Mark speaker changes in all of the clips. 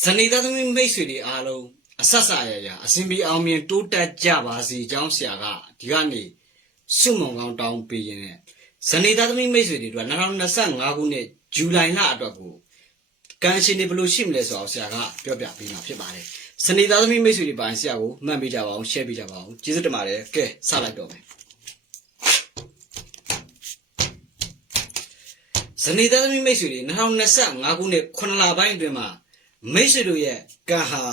Speaker 1: ဇနီးသားသမီးမိတ်ဆွေတွေအားလုံးအဆက်ဆက်ရရအစဉ်ပြေအောင်မြင်တိုးတက်ကြပါစေကြောင်းဆရာကဒီကနေ့စုမုံကောင်းတောင်းပေးရင်းနဲ့ဇနီးသားသမီးမိတ်ဆွေတွေအတွက်2025ခုနှစ်ဇူလိုင်လအတွက်ကိုကံရှင်တွေဘယ်လိုရှိမလဲဆိုတော့ဆရာကပြောပြပေးမှာဖြစ်ပါတယ်ဇနီးသားသမီးမိတ်ဆွေတွေပိုင်းဆရာကိုမှတ်ပေးကြပါအောင် share ပေးကြပါအောင်ကျေးဇူးတင်ပါတယ်ကဲစလိုက်တော့မယ်ဇနီးသားသမီးမိတ်ဆွေတွေ2025ခုနှစ်9လပိုင်းအတွင်းမှာ မိတ်ဆွေတို့ရဲ့ကံဟာ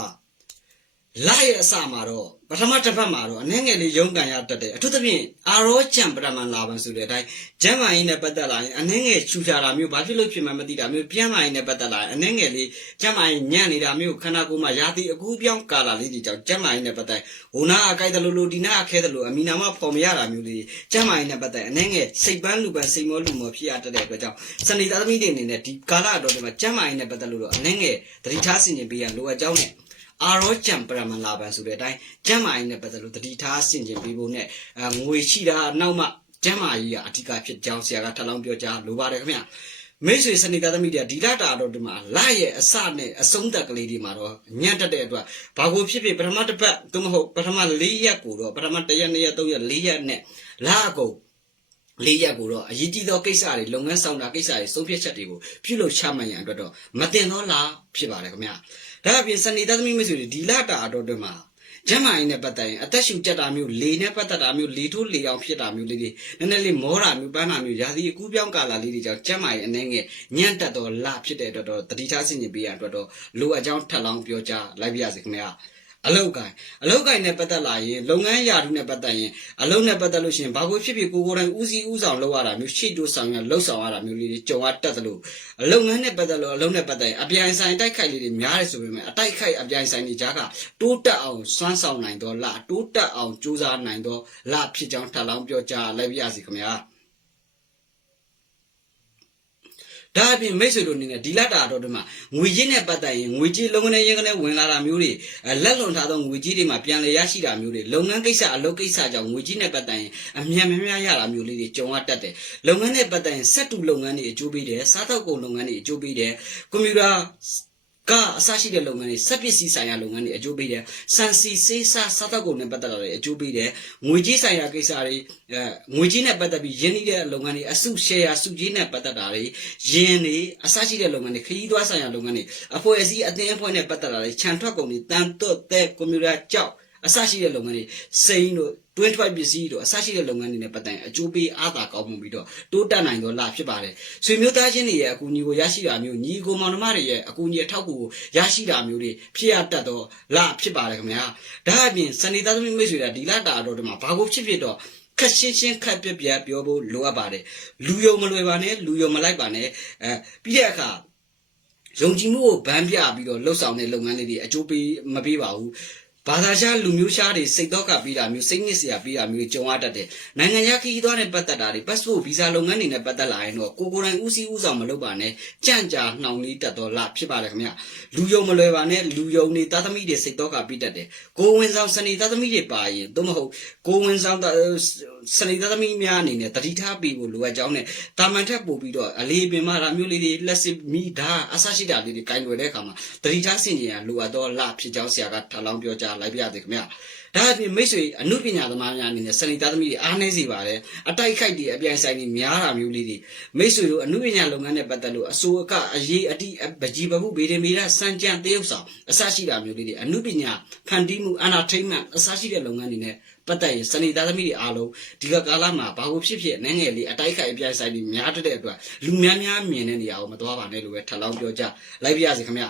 Speaker 1: လာရဲ့အစမှာတော့ပထမတစ်ပတ်မှာတော့အနှဲငယ်လေးရုန်းကန်ရတတ်တယ်အထူးသဖြင့်အာရောချံပရမန်လာပန်ဆိုတဲ့အတိုင်းကျမ်းမာရေးနဲ့ပတ်သက်လာရင်အနှဲငယ်ချူချာတာမျိုးဘာဖြစ်လို့ဖြစ်မှမသိတာမျိုးပြန်မာရေးနဲ့ပတ်သက်လာရင်အနှဲငယ်လေးကျမ်းမာရေးညံ့နေတာမျိုးခန္ဓာကိုယ်မှာရာသီအကူပြောင်းကာလာလေးတွေကြောင့်ကျမ်းမာရေးနဲ့ပတ်သက်ဟိုနာအကိုက်တယ်လို့လို့ဒီနာအခဲတယ်လို့အမီနာမဖော်မရတာမျိုးလေးကျမ်းမာရေးနဲ့ပတ်သက်အနှဲငယ်စိတ်ပန်းလူပန်းစိတ်မောလူမောဖြစ်ရတတ်တဲ့အတွက်ကြောင့်စနေသားသမီးတွေအနေနဲ့ဒီကာလအတော်တွေမှာကျမ်းမာရေးနဲ့ပတ်သက်လို့တော့အနှဲငယ်သတိထားဆင်ခြင်ပေးရလိုအပ်ကြောင်းနဲ့ အာရောကြံပရမလာပန်ဆိုတဲ့အတိုင်းကျမ်းမာရေးနဲ့ပတ်သက်လို့တတိထားဆင်ခြင်ပေးဖို့နဲ့အဲငွေရှိတာနောက်မှကျမ်းမာရေးကအဓိကဖြစ်ကြောင်းဆရာကထပ်လောင်းပြောကြားလိုပါတယ်ခင်ဗျမိတ်ဆွေစနေသားသမီးတွေကဒီလတာတော့ဒီမှာလာရဲ့အစနဲ့အဆုံးသက်ကလေးတွေမှာတော့ညံ့တက်တဲ့အတွက်ဘာကိုဖြစ်ဖြစ်ပထမတစ်ပတ်သို့မဟုတ်ပထမ၄ရက်ကိုတော့ပထမ၁ရက်၂ရက်၃ရက်၄ရက်နဲ့လာအကုန်လေးရက်ကိုတော့အရေးကြီးသောကိစ္စတွေလုပ်ငန်းဆောင်တာကိစ္စတွေဆုံးဖြတ်ချက်တွေကိုပြုလုပ်ချမှတ်ရန်အတွက်တော့မတင်တော့လားဖြစ်ပါတယ်ခင်ဗျာ ဒါအပြင်စနေသားသမီးမိတ်ဆွေတွေဒီလတာအတော်တွင်မှာကျမ်းမာရေးနဲ့ပတ်သက်ရင်အသက်ရှူကြက်တာမျိုးလေနဲ့ပတ်သက်တာမျိုးလေထိုးလေအောင်ဖြစ်တာမျိုးလေးတွေနည်းနည်းလေးမောတာမျိုးပန်းတာမျိုးရာသီအကူးပြောင်းကာလာလေးတွေကြောင့်ကျမ်းမာရေးအနေငယ်ညံ့တက်တော့လဖြစ်တဲ့အတွက်တော့တတိထားဆင်ခြင်ပေးရအတွက်တော့လိုအပ်ကြောင်းထပ်လောင်းပြောကြားလိုက်ပါရစေခင်ဗျာ အလောက်ကိုင်းအလောက်ကိုင်းနဲ့ပတ်သက်လာရင်လုပ်ငန်းရာထူးနဲ့ပတ်သက်ရင်အလုပ်နဲ့ပတ်သက်လို့ရှိရင်ဘာကိုဖြစ်ဖြစ်ကိုကိုယ်တိုင်ဦးစီးဦးဆောင်လုပ်ရတာမျိုးရှိတိုးဆောင်ရလှုပ်ဆောင်ရတာမျိုးလေးတွေကြုံရတတ်သလိုအလုပ်ငန်းနဲ့ပတ်သက်လို့အလုပ်နဲ့ပတ်သက်ရင်အပြိုင်ဆိုင်တိုက်ခိုက်လေးတွေများတယ်ဆိုပေမဲ့အတိုက်ခိုက်အပြိုင်ဆိုင်တွေကြားကတိုးတက်အောင်စွမ်းဆောင်နိုင်တော့လားတိုးတက်အောင်ကြိုးစားနိုင်တော့လားဖြစ်ကြောင်းထပ်လောင်းပြောကြားလိုက်ပါရစေခင်ဗျာ ဒါအပြင်မိတ်ဆွေတို့အနေနဲ့ဒီလက်တာတော့ဒီမှာငွေကြီးနဲ့ပတ်သက်ရင်ငွေကြီးလုပ်ငန်းရင်းကနေဝင်လာတာမျိုးတွေအဲလက်လွန်ထားသောငွေကြီးတွေမှာပြန်လည်ရရှိတာမျိုးတွေလုပ်ငန်းကိစ္စအလုပ်ကိစ္စကြောင့်ငွေကြီးနဲ့ပတ်သက်ရင်အမြန်များများရတာမျိုးလေးတွေကြုံရတတ်တယ်လုပ်ငန်းနဲ့ပတ်သက်ရင်စက်တူလုပ်ငန်းတွေအကျိုးပေးတယ်စားတောက်ကုန်လုပ်ငန်းတွေအကျိုးပေးတယ်ကွန်ပျူတာ ကအစရှိတဲ့လုပ်ငန်းတွေစက်ပစ္စည်းဆိုင်ရာလုပ်ငန်းတွေအကျိုးပေးတယ်စံစီစေးစားစားတောက်ကုန်နဲ့ပတ်သက်တာတွေအကျိုးပေးတယ်ငွေကြီးဆိုင်ရာကိစ္စတွေအဲငွေကြီးနဲ့ပတ်သက်ပြီးရင်းနှီးတဲ့လုပ်ငန်းတွေအစုရှယ်ယာစုကြီးနဲ့ပတ်သက်တာတွေယင်းတွေအစရှိတဲ့လုပ်ငန်းတွေခရီးသွားဆိုင်ရာလုပ်ငန်းတွေအဖွဲ့အစည်းအသင်းအဖွဲ့နဲ့ပတ်သက်တာတွေခြံထွက်ကုန်တွေတန်တော့တဲ့ကွန်ပျူတာကြောက်အစရှိတဲ့လုပ်ငန်းတွေစိန်တို့ တွင်းထွက်ပစ္စည်းတို့အစရှိတဲ့လုပ်ငန်းတွေနဲ့ပတ်သက်ရင်အကျိုးပေးအားသာကောင်းမှုပြီးတော့တိုးတက်နိုင်တော့လာဖြစ်ပါတယ်။ဆွေမျိုးသားချင်းတွေရဲ့အကူအညီကိုရရှိတာမျိုးညီကိုမောင်နှမတွေရဲ့အကူအညီအထောက်အကူကိုရရှိတာမျိုးတွေဖြစ်ရတတ်တော့လာဖြစ်ပါတယ်ခင်ဗျာ။ဒါအပြင်စနေသားသမီးမိတ်ဆွေတွေဒီလာတာတော့ဒီမှာဘာကိုဖြစ်ဖြစ်တော့ခက်ရှင်းရှင်းခက်ပြက်ပြက်ပြောဖို့လိုအပ်ပါတယ်။လူယုံမလွယ်ပါနဲ့လူယုံမလိုက်ပါနဲ့အဲပြီးတဲ့အခါယုံကြည်မှုကိုဗန်းပြပြီးတော့လှုပ်ဆောင်တဲ့လုပ်ငန်းလေးတွေအကျိုးပေးမပေးပါဘူး။ ဘာသာရှားလူမျိုးရှားတွေစိတ်တော့ကပေးတာမျိုးစိတ်ညစ်စရာပေးတာမျိုးကြုံရတတ်တယ်။နိုင်ငံခြားခရီးသွားတဲ့ပတ်သက်တာတွေ passport visa လုပ်ငန်းတွေနဲ့ပတ်သက်လာရင်တော့ကိုကိုယ်တိုင်ဦးစီးဦးဆောင်မလုပ်ပါနဲ့ကြံ့ကြာနှောင်လေးတက်တော့လာဖြစ်ပါတယ်ခင်ဗျ။လူယုံမလွယ်ပါနဲ့လူယုံနေသားသမီးတွေစိတ်တော့ကပေးတတ်တယ်။ကိုဝင်ဆောင်စနေသားသမီးတွေပါရင်သို့မဟုတ်ကိုဝင်ဆောင်စနေသားသမီးများအနေနဲ့တတိထားပေးဖို့လိုအပ်ကြောင်းနဲ့တာမန်ထက်ပို့ပြီးတော့အလေးပင်မဒါမျိုးလေးတွေလက်စစ်မိဒါအဆရှိတာလေးတွေကင်ွယ်တဲ့အခါမှာတတိထားဆင်ကျင်ရလိုအပ်တော့လာဖြစ်ကြောင်းဆရာကထပ်လောင်းပြောကြားလိုက်ပြရသေးခင်ဗျဒါအပြင်မိတ်ဆွေအမှုပညာသမားများအနေနဲ့စနေသားသမီးတွေအားနည်းစေပါတယ်အတိုက်ခိုက်တွေအပြိုင်ဆိုင်တွေများတာမျိုးလေးတွေမိတ်ဆွေတို့အမှုပညာလုပ်ငန်းနဲ့ပတ်သက်လို့အစိုးအကအရေးအတိပကြီးပမှုဗေဒမေရစံကြံတရုပ်ဆောင်အစရှိတာမျိုးလေးတွေအမှုပညာဖန်တီးမှု entertainment အစရှိတဲ့လုပ်ငန်းတွေနဲ့ ပတ်သက်ရင်စနေသားသမီးတွေအားလုံးဒီကကာလမှာဘာကိုဖြစ်ဖြစ်အနေငယ်လေးအတိုက်ခိုက်အပြိုင်ဆိုင်တွေများတဲ့အတွက်လူများများမြင်တဲ့နေရာကိုမသွားပါနဲ့လို့ပဲထပ်လောင်းပြောကြလိုက်ပြရစီခင်ဗျဒါ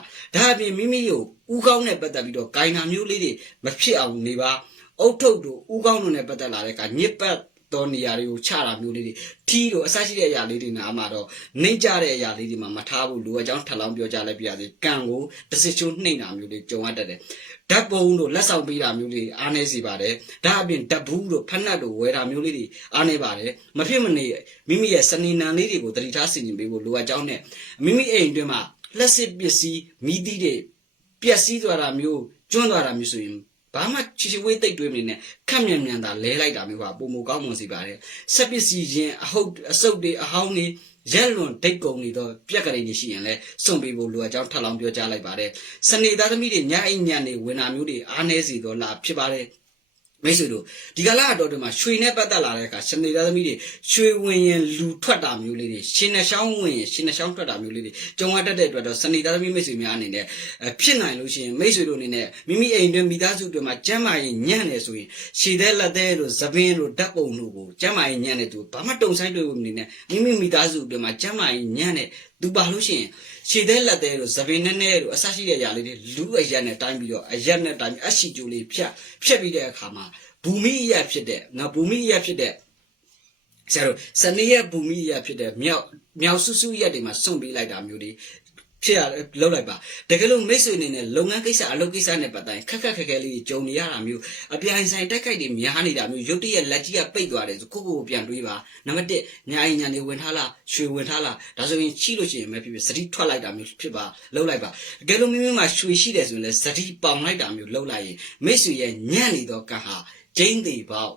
Speaker 1: အပြင်မိမိကိုဥကောင်းနဲ့ပတ်သက်ပြီးတော့ဂိုင်နာမျိုးလေးတွေမဖြစ်အောင်နေပါအုတ်ထုတ်တို့ဥကောင်းတို့နဲ့ပတ်သက်လာတဲ့အခါညစ်ပတ် တော်နေရာတွေကိုချတာမျိုးလေးတွေထီးတို့အဆရှိတဲ့အရာလေးတွေနားမှာတော့နှိမ့်ကြတဲ့အရာလေးတွေမှာမထားဘူးလူအကြောင်းထပ်လောင်းပြောကြလိုက်ပြရစီကံကိုတစစ်ချိုးနှိမ့်တာမျိုးလေးကြုံရတတ်တယ်ဓာတ်ပုံတို့လက်ဆောင်ပေးတာမျိုးလေးအားနေစီပါတယ်ဒါအပြင်ဓာတ်ဘူးတို့ဖက်နှက်တို့ဝယ်တာမျိုးလေးတွေအားနေပါတယ်မဖြစ်မနေမိမိရဲ့စနေနံလေးတွေကိုတတိထားဆင်ခြင်ပေးဖို့လိုအပ်ကြောင်းနဲ့မိမိအိမ်အတွင်းမှာလက်စစ်ပစ္စည်းမိသီးတွေပျက်စီးသွားတာမျိုးကျွန်းသွားတာမျိုးဆိုရင် ဘာမှချီချီဝေးတိတ်တွေးမနေနဲ့ခက်မြန်မြန်သာလဲလိုက်တာမျိုးကပုံမကောင်းမွန်စီပါတယ်ဆက်ပစ္စည်းချင်းအဟုတ်အစုပ်တွေအဟောင်းတွေရက်လွန်ဒိတ်ကုံနေတော့ပြက်ကလေးတွေရှိရင်လဲစွန့်ပေးဖို့လိုအပ်ကြောင်းထပ်လောင်းပြောကြားလိုက်ပါတယ်စနေသားသမီးတွေညအိမ်ညံနေဝင်နာမျိုးတွေအားနည်းစီတော့လာဖြစ်ပါတယ် မိတ်ဆွေတို့ဒီကလာအတော်တွေမှာရွှေနဲ့ပတ်သက်လာတဲ့အခါစနေသားသမီးတွေရွှေဝင်ရင်လူထွက်တာမျိုးလေးတွေရှင်နှချောင်းဝင်ရင်ရှင်နှချောင်းထွက်တာမျိုးလေးတွေကြုံရတတ်တဲ့အတွက်တော့စနေသားသမီးမိတ်ဆွေများအနေနဲ့အဖြစ်နိုင်လို့ရှိရင်မိတ်ဆွေတို့အနေနဲ့မိမိအိမ်တွင်မိသားစုတွေမှာကျမ်းမာရင်ညံ့နေဆိုရင်ရှည်တဲ့လက်တဲ့တို့သပင်းတို့ဓာတ်ပုံတို့ကိုကျမ်းမာရင်ညံ့နေသူဘာမှတုံဆိုင်တွေ့ဖို့မနေနဲ့မိမိမိသားစုတွေမှာကျမ်းမာရင်ညံ့နေသူပါလို့ရှိရင် ရှည်တဲ့လက်တဲ့တို့သပင်းနဲ့နဲ့တို့အဆရှိတဲ့ຢာလေးတွေလူအရက်နဲ့တိုင်းပြီးတော့အရက်နဲ့တိုင်းပြီးအရှိကျိုးလေးဖြတ်ဖြတ်ပြီးတဲ့အခါမှာဘူမိအရက်ဖြစ်တဲ့ငါဘူမိအရက်ဖြစ်တဲ့ဆရာတို့စနေရဘူမိရဖြစ်တဲ့မြောက်မြောက်စုစုရက်တွေမှာစွန့်ပေးလိုက်တာမျိုးတွေ ဖြစ်ရလောက်လိုက်ပါတကယ်လို့မိတ်ဆွေအနေနဲ့လုပ်ငန်းကိစ္စအလုပ်ကိစ္စနဲ့ပတ်သက်ခက်ခက်ခက်ခဲလေးကြုံနေရတာမျိုးအပြိုင်ဆိုင်တက်ခိုက်တွေများနေတာမျိုးရုတ်တရက်လက်ကြီးကပိတ်သွားတယ်ဆိုကိုကိုကိုပြန်တွေးပါနံပါတ်1ညာရင်ညာနေဝင်ထားလားရွှေဝင်ထားလားဒါဆိုရင်ချိလို့ရှိရင်မဖြစ်ဖြစ်စတိထွက်လိုက်တာမျိုးဖြစ်ပါလောက်လိုက်ပါတကယ်လို့မိမိမှာရွှေရှိတယ်ဆိုရင်လည်းစတိပေါင်လိုက်တာမျိုးလောက်လိုက်ရင်မိတ်ဆွေရဲ့ညံ့နေသောကံဟာကျင်းသေးပေါက်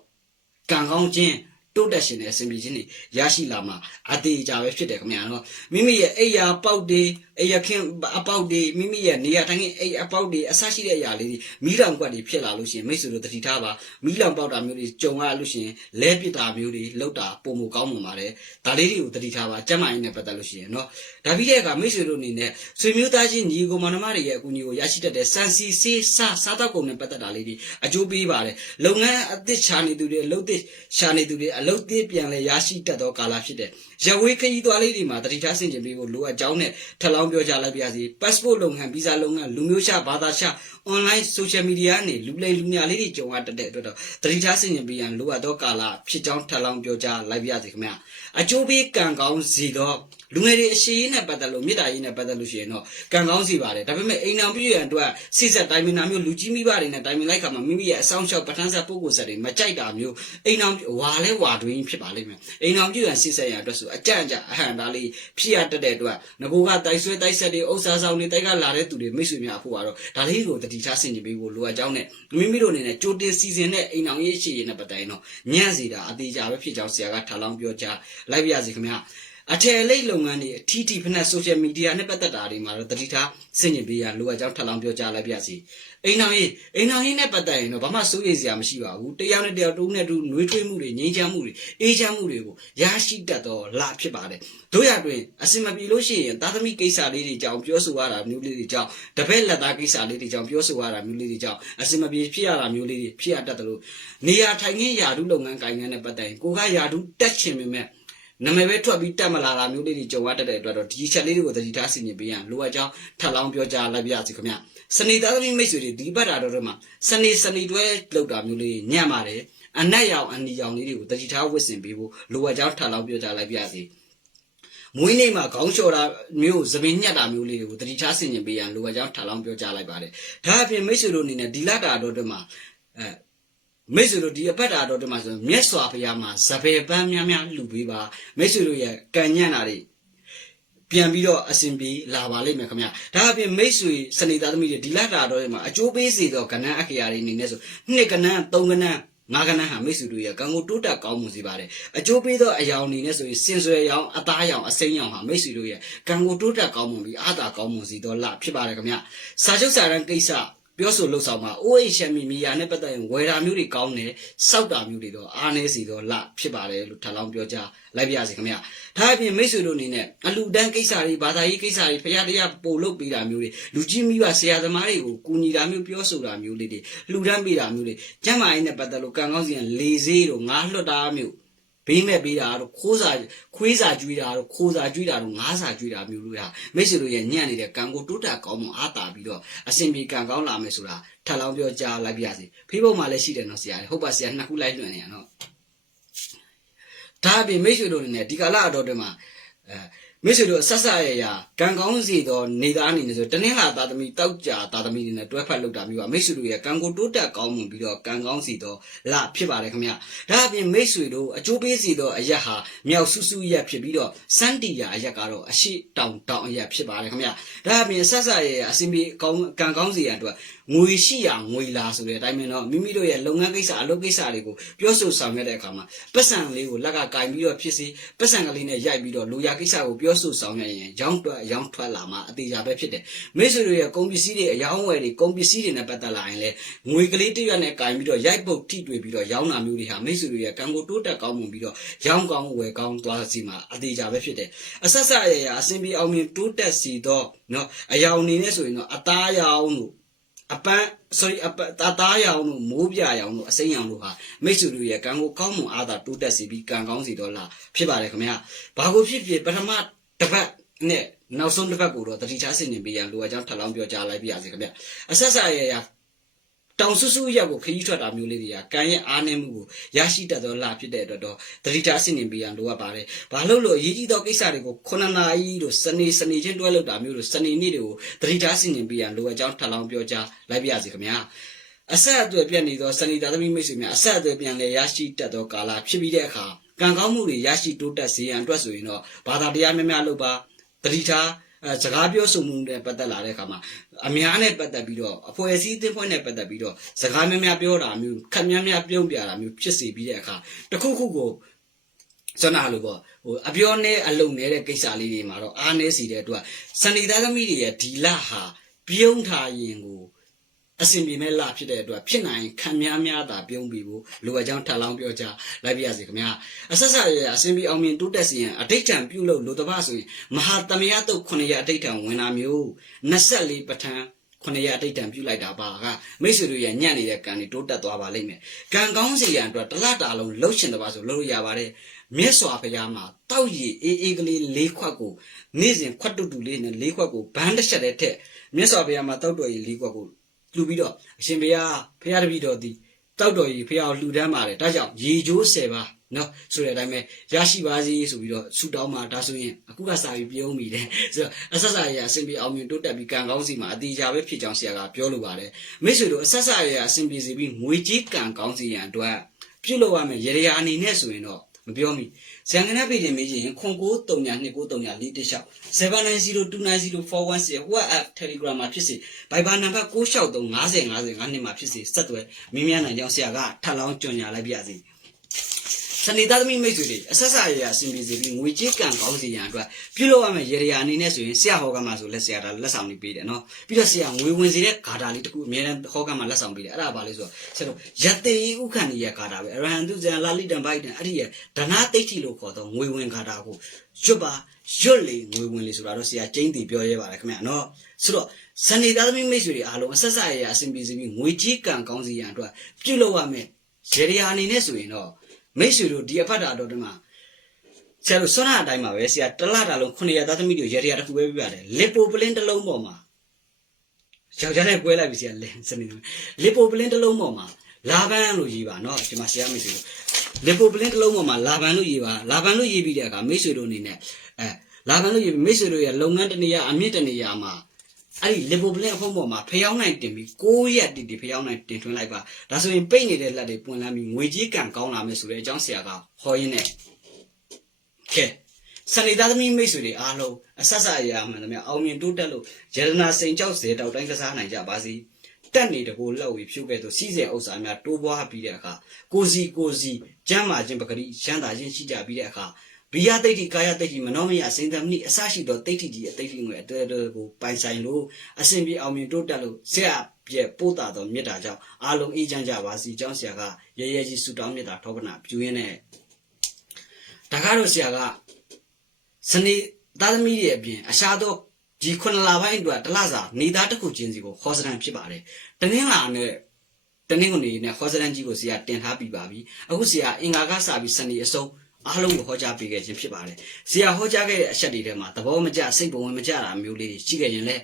Speaker 1: ကံကောင်းခြင်းတိုးတက်ရှင်တဲ့အစဉ်ပြေခြင်းတွေရရှိလာမှာအသေးကြပဲဖြစ်တယ်ခင်ဗျာနော်မိမိရဲ့အိယာပေါက်တွေအိယာခင်းအပေါက်တွေမိမိရဲ့နေရာတိုင်းအိအပေါက်တွေအဆရှိတဲ့အရာလေးတွေမီးလောင်ကွက်တွေဖြစ်လာလို့ရှိရင်မိတ်ဆွေတို့တတိထားပါမီးလောင်ပေါက်တာမျိုးတွေကြုံရလို့ရှိရင်လဲပစ်တာမျိုးတွေလောက်တာပုံမကောင်းမှန်ပါတယ်ဒါလေးတွေကိုတတိထားပါကျမ်းမာရေးနဲ့ပတ်သက်လို့ရှိရင်နော်ဒါပြီးတဲ့အခါမိတ်ဆွေတို့အနေနဲ့ဆွေမျိုးသားချင်းညီကိုမောင်နှမတွေရဲ့အကူအညီကိုရရှိတတ်တဲ့စံစီစေးစစားတော့ကုန်နဲ့ပတ်သက်တာလေးတွေအကျိုးပေးပါတယ်လုပ်ငန်းအသစ်ရှာနေသူတွေအလုပ်သစ်ရှာနေသူတွေအလုပ်သစ်ပြန်လဲရရှိတတ်သောကာလဖြစ်တဲ့ရဝေးခရီးသွားလေးတွေမှာတတိထားဆင်ခြင်ပေးဖို့လိုအပ်ကြောင်းနဲ့ထပ်လောင်းပြောကြားလိုက်ပါရစေ passport လုပ်ငန်း visa လုပ်ငန်းလူမျိုးရှာဘာသာရှာ online social media နဲ့လူလိမ်လူညာလေးတွေကြုံရတတ်တဲ့အတွက်တော့တတိထားဆင်ခြင်ပေးရန်လိုအပ်သောကာလဖြစ်ကြောင်းထပ်လောင်းပြောကြားလိုက်ပါရစေခင်ဗျာအကျိုးပေးကံကောင်းစီတော့ လူငယ်တွေအရှိရေးနဲ့ပတ်သက်လို့မေတ္တာရေးနဲ့ပတ်သက်လို့ရှိရင်တော့ကံကောင်းစီပါတယ်ဒါပေမဲ့အိမ်အောင်ပြည့်ရန်အတွက်စိစက်တိုင်းမင်နာမျိုးလူကြီးမိဘတွေနဲ့တိုင်းမင်လိုက်ခါမှာမိမိရဲ့အဆောင်ရှောက်ပဋ္ဌာန်းဆက်ပုဂ္ဂိုလ်ဆက်တွေမကြိုက်တာမျိုးအိမ်အောင်ဝါလဲဝါတွင်းဖြစ်ပါလိမ့်မယ်အိမ်အောင်ပြည့်ရန်စိစက်ရန်အတွက်ဆိုအကြံ့ကြအဟံဒါလေးဖြစ်ရတတ်တဲ့အတွက်ငကိုကတိုက်ဆွဲတိုက်ဆက်တွေဥစ္စာဆောင်တွေတိုက်ကလာတဲ့သူတွေမိတ်ဆွေများဖို့ကတော့ဒါလေးကိုတတိထားဆင်ခြင်ပေးဖို့လိုအပ်ကြောင်းနဲ့မိမိတို့အနေနဲ့ကြိုတင်စီစဉ်တဲ့အိမ်အောင်ရေးရှိရေးနဲ့ပတ်သက်ရင်တော့ညံ့စီတာအသေးကြပဲဖြစ်ကြောင်းဆရာကထားလောင်းပြောကြားလိုက်ပါရစေခင်ဗျာ အထယ်လိတ်လုပ်ငန်းတွေအထီးထီဖက်နဲ့ social media နဲ့ပတ်သက်တာတွေမှာတော့တတိထားဆင်ကျင်ပေးရလိုအပ်ကြောင်းထပ်လောင်းပြောကြားလိုက်ပါစီအိမ်တော်ကြီးအိမ်တော်ကြီးနဲ့ပတ်သက်ရင်တော့ဘာမှစိုးရိမ်စရာမရှိပါဘူးတရားနဲ့တရားတူနဲ့တူနှွေးထွေးမှုတွေငြိမ်းချမ်းမှုတွေအေးချမ်းမှုတွေကိုရရှိတတ်တော့လာဖြစ်ပါတယ်တို့ရတွင်အစင်မပြေလို့ရှိရင်သာသမီကိစ္စလေးတွေကြောင့်ပြောဆိုရတာမျိုးလေးတွေကြောင့်တပည့်လက်သားကိစ္စလေးတွေကြောင့်ပြောဆိုရတာမျိုးလေးတွေကြောင့်အစင်မပြေဖြစ်ရတာမျိုးလေးတွေဖြစ်ရတတ်တယ်လို့နေရာထိုင်ခင်းယာတုလုပ်ငန်းကိုင်ငန်းနဲ့ပတ်သက်ရင်ကိုကယာတုတက်ချင်ပေမဲ့ နာမည်ပဲထွက်ပြီးတက်မလာတာမျိုးလေးတွေကြုံရတတ်တဲ့အတွက်တော့ဒီချက်လေးတွေကိုသတိထားဆင်ခြင်ပေးရန်လိုအပ်ကြောင်းထပ်လောင်းပြောကြားလိုက်ပါရစေခင်ဗျစနေသားသမီးမိတ်ဆွေတွေဒီဘက်တာတော့မှာစနေစနေတွဲလောက်တာမျိုးလေးညံ့ပါတယ်အနက်ရောင်အနီရောင်လေးတွေကိုသတိထားဝတ်ဆင်ပေးဖို့လိုအပ်ကြောင်းထပ်လောင်းပြောကြားလိုက်ပါရစေမွေးနေ့မှာခေါင်းလျှော်တာမျိုးသပင်ညက်တာမျိုးလေးတွေကိုသတိထားဆင်ခြင်ပေးရန်လိုအပ်ကြောင်းထပ်လောင်းပြောကြားလိုက်ပါတယ်ဒါအပြင်မိတ်ဆွေတို့အနေနဲ့ဒီလတာတော့တမှာအဲ မိတ်ဆွေတို့ဒီအပတ်တာတော့ဒီမှာဆိုမြတ်စွာဘုရားမှာဇပယ်ပန်းများများလှူပေးပါမိတ်ဆွေတို့ရဲ့ကံညံ့တာတွေပြန်ပြီးတော့အစဉ်ပြေလာပါလိမ့်မယ်ခင်ဗျာဒါအပြင်မိတ်ဆွေစနေသားသမီးတွေဒီလတာတော့ဒီမှာအကျိုးပေးစေတော့ကဏ္ဍအခရာတွေအနေနဲ့ဆိုနှစ်ကဏ္ဍသုံးကဏ္ဍငါးကဏ္ဍဟာမိတ်ဆွေတို့ရဲ့ကံကိုတိုးတက်ကောင်းမှုစေပါတယ်အကျိုးပေးသောအယောင်အနေနဲ့ဆိုရင်စင်ဆွယ်ရောင်အသားရောင်အစိမ်းရောင်ဟာမိတ်ဆွေတို့ရဲ့ကံကိုတိုးတက်ကောင်းမှုပြီးအားသာကောင်းမှုစီတော့လဖြစ်ပါတယ်ခင်ဗျာစာချုပ်စာတမ်းကိစ္စ ပြောဆိုလှုပ်ဆောင်မှာ OHM မီယာနဲ့ပတ်သက်ရင်ဝယ်တာမျိုးတွေကောင်းတယ်စောက်တာမျိုးတွေတော့အားနည်းစီတော့လဖြစ်ပါတယ်လို့ထပ်လောင်းပြောကြားလိုက်ပါရစေခင်ဗျာဒါအပြင်မိတ်ဆွေတို့အနေနဲ့အလူတန်းကိစ္စတွေဘာသာရေးကိစ္စတွေဖရာတရားပို့လုပ်ပေးတာမျိုးတွေလူကြီးမိဘဆရာသမားတွေကိုကူညီတာမျိုးပြောဆိုတာမျိုးလေးတွေလှူဒန်းပေးတာမျိုးတွေကျမ်းမာရေးနဲ့ပတ်သက်လို့ကံကောင်းစီရင်လေစေးတို့ငါးလွတ်တာမျိုး ဘေးမဲ့ပေးတာတို့ခိုးစာခွေးစာကျွေးတာတို့ခိုးစာကျွေးတာတို့ငါးစာကျွေးတာမျိုးလို့ရမိတ်ဆွေတို့ရဲ့ညံ့နေတဲ့ကံကိုတိုးတက်ကောင်းမှအားတာပြီးတော့အစင်ပြေကံကောင်းလာမယ်ဆိုတာထပ်လောင်းပြောကြားလိုက်ပါရစေဖေးဘုတ်မှာလည်းရှိတယ်နော်ဆရာဟုတ်ပါဆရာနှစ်ခုလိုက်လွှင့်နေရနော်ဒါအပြင်မိတ်ဆွေတို့အနေနဲ့ဒီကာလအတော်တည်းမှာအဲ မိတ်ဆွေတို့အဆက်ဆက်ရရကံကောင်းစီတော့နေသားအနေနဲ့ဆိုတနင်္လာသားသမီးတောက်ကြသားသမီးတွေနဲ့တွဲဖက်လုပ်တာမျိုးပါမိတ်ဆွေတို့ရဲ့ကံကိုတိုးတက်ကောင်းမွန်ပြီးတော့ကံကောင်းစီတော့လဖြစ်ပါတယ်ခင်ဗျဒါအပြင်မိတ်ဆွေတို့အကျိုးပေးစီတော့အရက်ဟာမြောက်ဆူဆူရက်ဖြစ်ပြီးတော့စန်တီယာအရက်ကတော့အရှိတောင်တောင်အရက်ဖြစ်ပါတယ်ခင်ဗျဒါအပြင်ဆက်ဆက်ရရအစီမီကောင်းကံကောင်းစီရန်အတွက်ငွေရှိရငွေလာဆိုတဲ့အတိုင်းပဲနော်မိမိတို့ရဲ့လုပ်ငန်းကိစ္စအလုပ်ကိစ္စတွေကိုပြောဆိုဆောင်ရွက်တဲ့အခါမှာပတ်စံလေးကိုလက်ကကင်ပြီးတော့ဖြစ်စေပတ်စံကလေးနဲ့ရိုက်ပြီးတော့လူရကိစ္စကိုပြောဆိုဆောင်ရွက်ရင်ရောင်းထွက်ရောင်းထွက်လာမှာအသေးစားပဲဖြစ်တယ်မိတ်ဆွေတို့ရဲ့ကုန်ပစ္စည်းတွေအယောင်းဝယ်တွေကုန်ပစ္စည်းတွေနဲ့ပတ်သက်လာရင်လည်းငွေကလေးတစ်ရွက်နဲ့ကင်ပြီးတော့ရိုက်ပုတ်ထိတွေ့ပြီးတော့ရောင်းတာမျိုးတွေဟာမိတ်ဆွေတို့ရဲ့ကံကိုတိုးတက်ကောင်းမှုပြီးတော့ရောင်းကောင်းဝယ်ကောင်းသွားစီမှာအသေးစားပဲဖြစ်တယ်အဆက်ဆက်အရာရာအစဉ်ပြေအောင်မြင်တိုးတက်စီတော့နော်အယောင်နေနဲ့ဆိုရင်တော့အသားရောင်တို့ အပန်း sorry အပတသားရောင်တို့မိုးပြရောင်တို့အစိမ်းရောင်တို့ဟာမိတ်ဆွေတို့ရဲ့ကံကိုကောင်းမွန်အားသာတိုးတက်စေပြီးကံကောင်းစီတော့လားဖြစ်ပါတယ်ခင်ဗျာဘာကိုဖြစ်ဖြစ်ပထမတစ်ပတ်နဲ့နောက်ဆုံးတစ်ပတ်ကိုတော့တတိချာဆင်နေပေးရန်လိုအပ်ကြောင်းထပ်လောင်းပြောကြားလိုက်ပြရစီခင်ဗျာအဆက်ဆက်ရရ တောင်ဆူဆူရက်ကိုခရီးထွက်တာမျိုးလေးတွေကကံရဲ့အားနည်းမှုကိုရရှိတတ်သောလဖြစ်တဲ့အတွက်တော့တတိချာဆင်နေပေးရန်လိုအပ်ပါတယ်ဘာလို့လို့အရေးကြီးသောကိစ္စတွေကို9နာရီတို့စနေစနေချင်းတွဲလောက်တာမျိုးတို့စနေနေ့တွေကိုတတိချာဆင်နေပေးရန်လိုအပ်ကြောင်းထပ်လောင်းပြောကြားလိုက်ပြရစီခင်ဗျာအဆက်အသွယ်ပြတ်နေသောစနေသားသမီးမိတ်ဆွေများအဆက်အသွယ်ပြန်လဲရရှိတတ်သောကာလဖြစ်ပြီးတဲ့အခါကံကောင်းမှုတွေရရှိတိုးတက်စေရန်အတွက်ဆိုရင်တော့ဘာသာတရားများများလုပ်ပါတတိထား အဲစကားပြောဆိုမှုနဲ့ပတ်သက်လာတဲ့အခါမှာအများနဲ့ပတ်သက်ပြီးတော့အဖွဲ့အစည်းအသင်းဖွဲ့နဲ့ပတ်သက်ပြီးတော့စကားများများပြောတာမျိုးခက်များများပြုံးပြတာမျိုးဖြစ်စေပြီးတဲ့အခါတစ်ခုခုကိုစွမ်းနာလို့ပေါ့ဟိုအပြောနဲ့အလုံနေတဲ့ကိစ္စလေးတွေမှာတော့အားနည်းစီတဲ့အတွက်စနေသားသမီးတွေရဲ့ဒီလဟာပြုံးထားရင်ကို အစင်ပြေမဲ့လာဖြစ်တဲ့အတွက်ဖြစ်နိုင်ခံများများသာပြုံးပြီးဖို့လိုအပ်ကြောင်းထပ်လောင်းပြောကြလိုက်ပြရစီခင်ဗျာအဆက်ဆက်ရရအစင်ပြေအောင်မြင်တိုးတက်စီရင်အဋိဋ္ဌံပြုလို့လိုတပတ်ဆိုရင်မဟာသမယတုတ်9ရအဋိဋ္ဌံဝင်တာမျိုး24ပဋ္ဌာန်းခုနှစ်ရအတိတ်တံပြုလိုက်တာပါကမိတ်ဆွေတို့ရဲ့ညံ့နေတဲ့ကံတွေတိုးတက်သွားပါလိမ့်မယ်။ကံကောင်းစေရန်အတွက်တလတာလုံးလှုပ်ရှင်တပါဆိုလှုပ်လို့ရပါတယ်။မြတ်စွာဘုရားမှာတောက်ရည်အေးအေးကလေး၄ခွက်ကိုနေ့စဉ်ခွက်တူတူလေးနဲ့၄ခွက်ကိုဘန်းတစ်ချက်တည်းထက်မြတ်စွာဘုရားမှာတောက်တော်ရည်၄ခွက်ကို လှူပြီးတော့အရှင်ဘုရားဘုရားတပည့်တော်သည်တောက်တော်ရည်ဘုရားကိုလှူဒန်းပါတယ်။ဒါကြောင့်ရေချိုး၁၀ပါးနော်ဆိုတဲ့အတိုင်းပဲရရှိပါစေဆိုပြီးတော့ဆူတောင်းမှာဒါဆိုရင်အခုကစာပြီးပြုံးမိတယ်ဆိုတော့အဆက်ဆက်ရရအစဉ်ပြေအောင်မြင်တိုးတက်ပြီးကံကောင်းစီမှာအတီးကြပဲဖြစ်ကြောင်းဆရာကပြောလိုပါတယ်မိတ်ဆွေတို့အဆက်ဆက်ရရအစဉ်ပြေစီပြီးငွေကြီးကံကောင်းစီရန်အတွက်ပြုလုပ်ရမယ်ရေရာအနေနဲ့ဆိုရင်တော့ မပြောမိဇန်ကနပေတင်မေးချင်ခွန်ကိုတုံညာ2ကိုတုံညာ4တစ်လျှောက်790290416 WhatsApp Telegram မှာဖြစ်စေ Viber နံပါတ်663 50 50 9နှစ်မှာဖြစ်စေဆက်သွယ်မင်းများနိုင်ကြောင်းဆရာကထပ်လောင်းကြွညာလိုက်ပြစီ စနေသားသမီးမိတ်ဆွေတွေအဆက်ဆက်ရရအဆင်ပြေစေပြီးငွေကြေးကံကောင်းစေရန်အတွက်ပြုလုပ်ရမယ့်ရေရာအနေနဲ့ဆိုရင်ဆရာဟောကမှာဆိုလက်ဆရာဒါလက်ဆောင်လေးပေးတယ်နော်ပြီးတော့ဆရာငွေဝင်စေတဲ့ဂါထာလေးတစ်ခုအများနဲ့ဟောကမှာလက်ဆောင်ပေးတယ်အဲ့ဒါဘာလဲဆိုတော့ဆရာတို့ယတေဥခန္ဒီရဲ့ဂါထာပဲအရဟံသူဇံလာလိတံဘိုက်တံအဲ့ဒီရဲ့ဒနာတိတ်တိလို့ခေါ်တော့ငွေဝင်ဂါထာကိုရွတ်ပါရွတ်လေငွေဝင်လေဆိုတာတော့ဆရာကျင်းတီပြောရဲပါတယ်ခင်ဗျာနော်ဆိုတော့စနေသားသမီးမိတ်ဆွေတွေအားလုံးအဆက်ဆက်ရရအဆင်ပြေစေပြီးငွေကြေးကံကောင်းစေရန်အတွက်ပြုလုပ်ရမယ့်ရေရာအနေနဲ့ဆိုရင်တော့ မိတ်ဆွေတို့ဒီအဖတ်တာတော်တမှာဆရာတို့စွမ်းနာအတိုင်းမှာပဲဆရာတလတာလုံး900သားသမီးတို့ရေရတစ်ခုပဲပြပါတယ်လစ်ပိုပလင်းတစ်လုံးပေါ်မှာယောက်ျားနဲ့ကွဲလိုက်ပြီဆရာလင်းစနေလစ်ပိုပလင်းတစ်လုံးပေါ်မှာလာဘန်လို့ရေးပါเนาะဒီမှာဆရာမိတ်ဆွေတို့လစ်ပိုပလင်းတစ်လုံးပေါ်မှာလာဘန်လို့ရေးပါလာဘန်လို့ရေးပြီးတဲ့အခါမိတ်ဆွေတို့အနေနဲ့အဲလာဘန်လို့ရေးပြီးမိတ်ဆွေတို့ရဲ့လုပ်ငန်းတစ်နေရာအမြင့်တစ်နေရာမှာ အဲ့ဒီလေပိုပလင်းအဖုံးပေါ်မှာဖျောင်းနိုင်တင်ပြီး6ရက်တိတိဖျောင်းနိုင်တင်ထွင်းလိုက်ပါဒါဆိုရင်ပိတ်နေတဲ့လက်တွေပွင့်လန်းပြီးငွေကြီးကံကောင်းလာမယ်ဆိုတဲ့အကြောင်းဆရာကဟောရင်းနဲ့ကဲစနေသားသမီးမိတ်ဆွေတွေအားလုံးအဆက်ဆက်အရာမှန်သမျှအောင်မြင်တိုးတက်လို့ယရနာစိန်ကြောက်စေတောက်တိုင်းကစားနိုင်ကြပါစေတက်နေတကိုလောက်ဝေဖြုတ်ခဲ့သောစီးစဲဥစ္စာများတိုးပွားပြီးတဲ့အခါကိုစီကိုစီကျမ်းမာခြင်းပဂရိရန်တာခြင်းရှိကြပြီးတဲ့အခါ ဘိယတိတ်တိကာယတိတ်တိမနောမယစိန်သမဏိအစရှိသောတိတ်တိကြီးအတိတ်တိငွေအတဲတဲကိုပိုင်ဆိုင်လို့အစဉ်ပြေအောင်မြင်တိုးတက်လို့ဆရာပြည့်ပို့တာသောမေတ္တာကြောင့်အားလုံးအေးချမ်းကြပါစေကြောင်းဆရာကရဲရဲကြီးဆုတောင်းမေတ္တာထောပနာပြုရင်းနဲ့ဒါကတော့ဆရာကစနေသားသမီးတွေအပြင်အရှာတော့ဒီခုနလပိုင်းအတွက်တလစာနေသားတစ်ခုချင်းစီကိုခေါ်စရန်ဖြစ်ပါတယ်တနင်္လာနဲ့တနင်္ဂနွေနဲ့ခေါ်စရန်ကြီးကိုဆရာတင်ထားပြီးပါပြီအခုဆရာအင်္ဂါကစာပြီးစနေအစုံ အားလုံးကိုဟောကြားပေးခဲ့ခြင်းဖြစ်ပါတယ်။ဆရာဟောကြားခဲ့တဲ့အချက်တွေထဲမှာသဘောမကျစိတ်ဘဝင်မကျတာမျိုးလေးတွေရှိခဲ့ရင်လည်း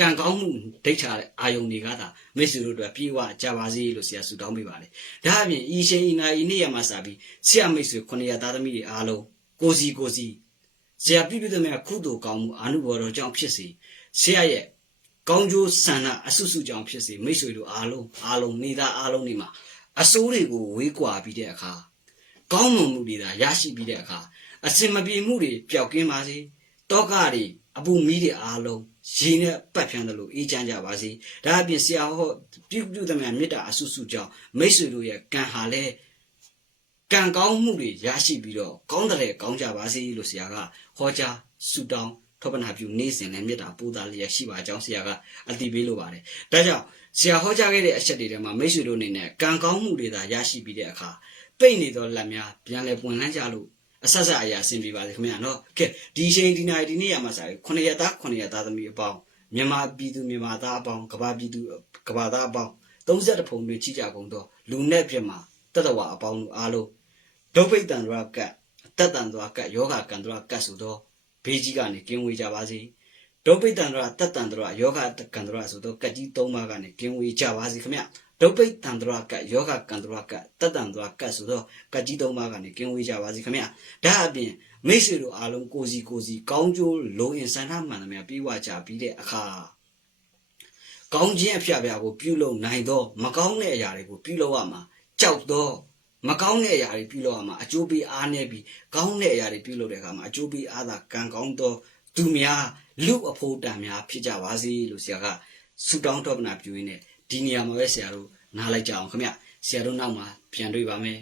Speaker 1: ကံကောင်းမှုဒိဋ္ဌာအာယုန်တွေကသာမိတ်ဆွေတို့အတွက်ပြေဝကြပါစေလို့ဆရာဆုတောင်းပေးပါတယ်။ဒါအပြင်ဤရှင်ဤနာဤနေ့ရမှာစပြီးဆရာမိတ်ဆွေ900သားသမီးတွေအားလုံးကိုစီကိုစီဆရာပြုပြုသမျှကုသိုလ်ကောင်းမှုအာနုဘော်တော်ကြောင့်ဖြစ်စေဆရာရဲ့ကောင်းကျိုးဆန္ဒအဆုစုကြောင့်ဖြစ်စေမိတ်ဆွေတို့အားလုံးအားလုံးနေသားအားလုံးနေမှာအစိုးတွေကိုဝေးကွာပြီးတဲ့အခါ ကောင်းမွန်မှုတွေသာရရှိပြီးတဲ့အခါအစင်မပြေမှုတွေပျောက်ကင်းပါစေတောကတွေအပူမီးတွေအားလုံးရေနဲ့ပတ်ဖြန်းတယ်လို့အေးချမ်းကြပါစေဒါအပြင်ဆရာဟောပြုပြုသမျှမေတ္တာအဆုစုကြောင့်မိတ်ဆွေတို့ရဲ့ကံဟာလည်းကံကောင်းမှုတွေရရှိပြီးတော့ကောင်းတဲ့ကောင်းကြပါစေလို့ဆရာကဟောကြားဆုတောင်းထောပနာပြုနေစဉ်နဲ့မေတ္တာပို့တာလျက်ရှိပါကြောင်းဆရာကအတည်ပြုလိုပါတယ်။ဒါကြောင့်ဆရာဟောကြားခဲ့တဲ့အချက်တွေထဲမှာမိတ်ဆွေတို့အနေနဲ့ကံကောင်းမှုတွေသာရရှိပြီးတဲ့အခါ ပိတ်နေသောလက်များပြန်လဲပွင့်လန်းကြလို့အဆက်ဆက်အရာဆင်ပြေပါစေခင်ဗျာနော်။ကဲဒီအချိန်ဒီနေ့ဒီနေ့ရမှာစားခုနှစ်ရက်သားခုနှစ်ရက်သားသမီးအပေါင်းမြန်မာပြည်သူမြန်မာသားအပေါင်းကဘာပြည်သူကဘာသားအပေါင်း30ဖုံတွေကြီးကြကုန်တော့လူနဲ့ပြမှာတတဝအပေါင်းတို့အားလုံးဒုဗိတံဒရကတ်အတ္တတံဒရကတ်ယောဂကံဒရကတ်ဆိုတော့ဘေးကြီးကနေကင်းဝေးကြပါစေဒုဗိတံဒရတတ္တံဒရယောဂကံဒရဆိုတော့ကတ်ကြီး၃ပါးကနေကင်းဝေးကြပါစေခင်ဗျ ဒုဗိတံဒရကတ်ယောဂကံဒရကတ်တတ္တံဒရကတ်ဆိုတော့ကတ်ကြီး၃ပါးကနေကင်းဝေးကြပါစေခင်ဗျဒါအပြင်မိတ်ဆွေတို့အားလုံးကိုစီကိုစီကောင်းကျိုးလုံရင်ဆန္ဒမှန်သမျှပြီးဝကြပြီးတဲ့အခါကောင်းခြင်းအဖျားဖျားကိုပြုလုပ်နိုင်တော့မကောင်းတဲ့အရာတွေကိုပြုလုပ်ရမှာကြောက်တော့မကောင်းတဲ့အရာတွေပြုလုပ်ရမှာအကျိုးပေးအားနေပြီးကောင်းတဲ့အရာတွေပြုလုပ်တဲ့အခါမှာအကျိုးပေးအားသာကံကောင်းတော့သူများလူအဖို့တန်များဖြစ်ကြပါစေလို့ဆရာကဆုတောင်းတော်ပနာပြုရင်းနဲ့ ဒီနေရာမှာပဲဆရာတို့နားလိုက်ကြအောင်ခင်ဗျဆရာတို့နောက်မှာပြန်တွေ့ပါမယ်